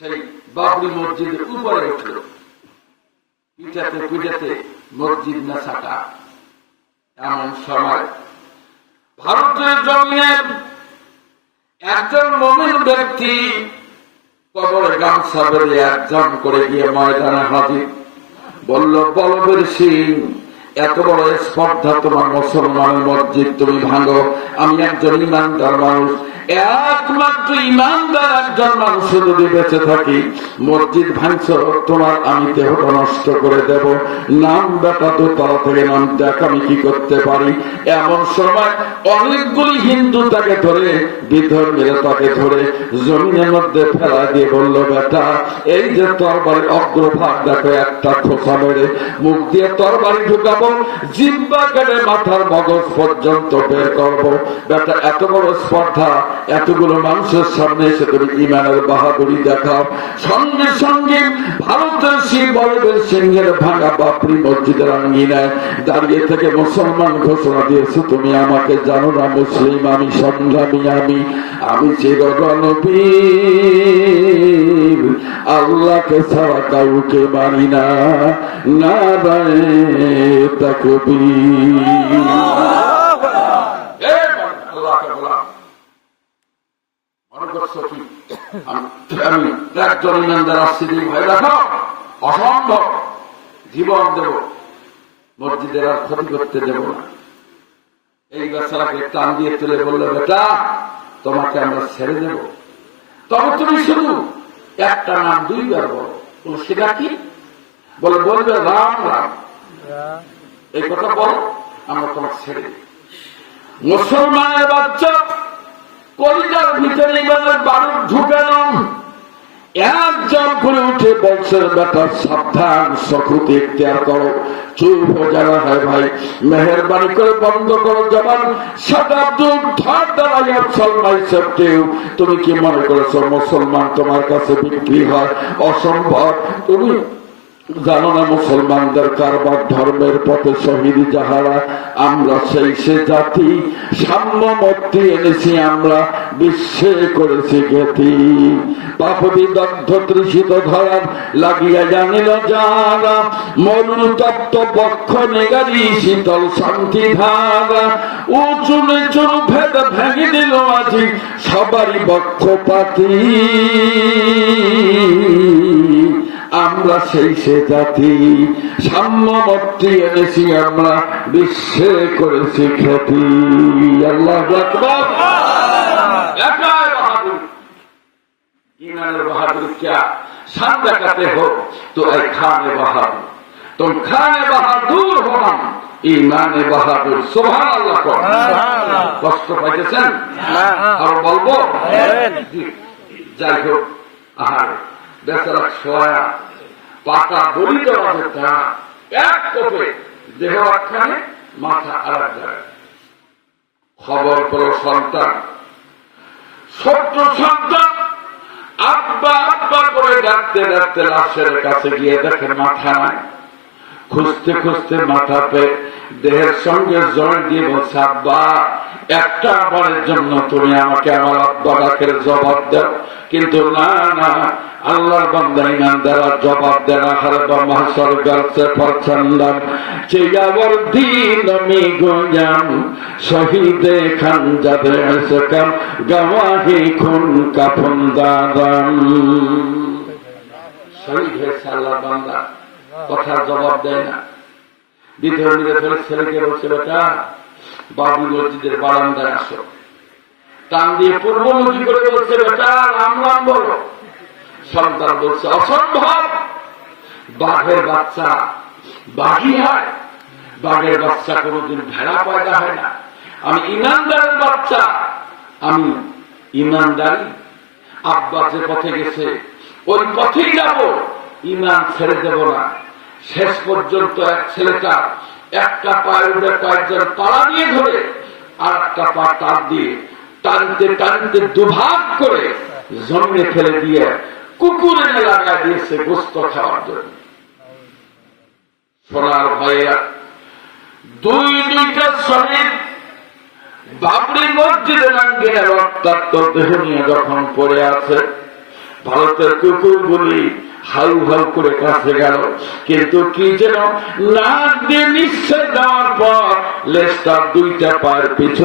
সেই বাবরি মসজিদের উপরে উঠল, পিটাতে পিটাতে মসজিদ না ছাটা। এমন সময় ভারতের জমিনের একজন মুমিন ব্যক্তি কবরে গামছা বেঁধে একজন করে গিয়ে ময়দানে হাজির, বলল, বলবীর সিং, এত বড় স্পর্ধা তোমার, মুসলমানের মসজিদ তুমি ভাঙো। আমি একজন ইমানদার মানুষ, একমাত্র ইমানদার একজন মানুষ যদি বেঁচে থাকি, মসজিদ ভাঙছ তোমার, আমি দেহটা নষ্ট করে দেব। নাম বেটা তো তারা থেকে নাম, দেখ আমি কি করতে পারি। এমন সময় অনেকগুলি হিন্দু তাকে ধরে, বিধর্মীরা তাকে ধরে জমিনের মধ্যে ফেলা দিয়ে বলল, বেটা এই যে তরবারির অগ্রভাগ দেখো, একটা খোসা মেরে মুখ দিয়ে তরবারি ঢুকাবো, জিহ্বা কেটে মাথার মগজ পর্যন্ত বের করবো। বেটা এত বড় স্পর্ধা, এতগুলো মানুষের সামনে এসে তুমি ইমানের বাহাদুরি দেখাও। সঙ্গে সঙ্গে ভারতের সেই বলবীর সিংহের ভাঙা বাবরি মসজিদের আঙ্গিনায় দাঁড়িয়ে থেকে মুসলমান ঘোষণা দিয়েছে, তুমি আমাকে জানো না মুসলিম, আমি সংগ্রামী, আমি চিরগণবীর, আল্লাহকে ছাড়া কাউকে মানি না, নারায়ে তাকবীর। আমি একজন ইমানদার আসছি, ভয় দেখো, অসম্ভব, জীবন দেব, মসজিদের আর ক্ষতি করতে দেব না। এই বেচারাকে টান দিয়ে তুলে বললো, বেটা তোমাকে আমরা ছেড়ে দেব, তবে তুমি শুধু একটা নাম দুইবার বলো। সেটা কি? বলে, বলবে রাম রাম, এই কথা বলো, আমরা তোমাকে ছেড়ে দেব। মুসলমানের বাচ্চা কলিজার ভিতরে ইমানের বারুদ ঢুকালাম, একজন করে উঠে বলছে, বেটা সাবধান, সখুতি ইখতিয়ার করো, চুপ হয়ে যাওয়া হয় ভাই, মেহরবানি করে বন্ধ করো জবান। তুমি কি মনে করেছো মুসলমান তোমার কাছে বিক্রি হয়? অসম্ভব। তুমি জানো না মুসলমানদের কারবার ধর্মের পথে শহীদ যাহারা, আমরা সেই সে জাতি, সাম্যমূর্তি এনেছি আমরা, বিশ্বে করেছি খ্যাতি। পাপ বিদগ্ধ তৃষিত ধরার লাগিয়া জানিল যারা, মরুর তপ্ত বক্ষ নেগারি শীতল শান্তি ধারা, উঁচু নিচু ভেদ ভেঙে দিল আজি সবারই বক্ষপাতি। আমরা সেই সে জাতি, সাম্যমূর্তি এনেছি আমরা, বিশ্বে করেছি খ্যাতি। আল্লাহু আকবার। ईमान बहादुर क्या शान देखाते हो तो ऐ खाने बहादुर, तुम खाने बहादुर हो हम ईमान बहादुर। सुभान अल्लाह को कष्ट पाইতেছেন আর বলবো যাই হোক। আর বেচারা ছোয়া পাতা বলি দেওয়া যেটা এক কোপে দেহ একখানে, মাথা আর এক জায়গায়। খবর পেল সন্তান, ছোট্ট সন্তান আব্বা আব্বা করে ডাকতে ডাকতে লাশের কাছে গিয়ে দেখে মাথা নাই। খুঁজতে খুঁজতে মাথা পেয়ে দেহের সঙ্গে জড় দিয়ে বলছে, আব্বা একটা বারের জন্য তুমি আমাকে আমার আব্বা ডাকের জবাব দাও। কিন্তু না না, আল্লাহর বান্দা ইমানদার জবাব দেনা হারবা মাহশর গালছে ফরছন্দাম চিয়াবর দিন আমি গোয়াম শহীদে খান যাবে সকম গওয়াহি খুন কাফন দাদাম। শহীদ হয়েছে আল্লাহর বান্দা, কথার জবাব দেয় না। বিধর্মীদের ধরে ছেলেকে বলছে, বেটা বাবু মসজিদের বারান্দায় আসো। টান দিয়ে পূর্বমুখী করে বলছে, বেটা রাম রাম বলো। সন্তান বলছে, অসম্ভব, বাঘের বাচ্চা বাঘই হয়, বাঘের বাচ্চা কোনদিন ভেড়া পয়দা হয় না। আমি ইমানদারের বাচ্চা, আমি ইমানদারি, আব্বা যে পথে গেছে ওই পথেই যাব, ইমান ছেড়ে দেব না। শেষ পর্যন্ত এক ছেলেটা একটা পায়ের উপরে কয়েকজন তালা নিয়ে ধরে আর একটা পা তার দিয়ে টানতে টানতে দুভাগ করে জমিনে ফেলে দিয়ে কুকুরে লাগাই দিয়েছে গোস্ত খাওয়ার জন্য। সোনার ভাইয়েরা, দুইটা শহীদ বাবরি মসজিদের আঙ্গিনায় রক্তাক্ত দেহ নিয়ে যখন পড়ে আছে, ভারতের কুকুরগুলি হাউ হাউ করে কাছে গেল, কিন্তু কি যেন নাক দিয়ে নিঃশ্বাস দেওয়ার পর লেজটা দুইটা পায়ের পিছনে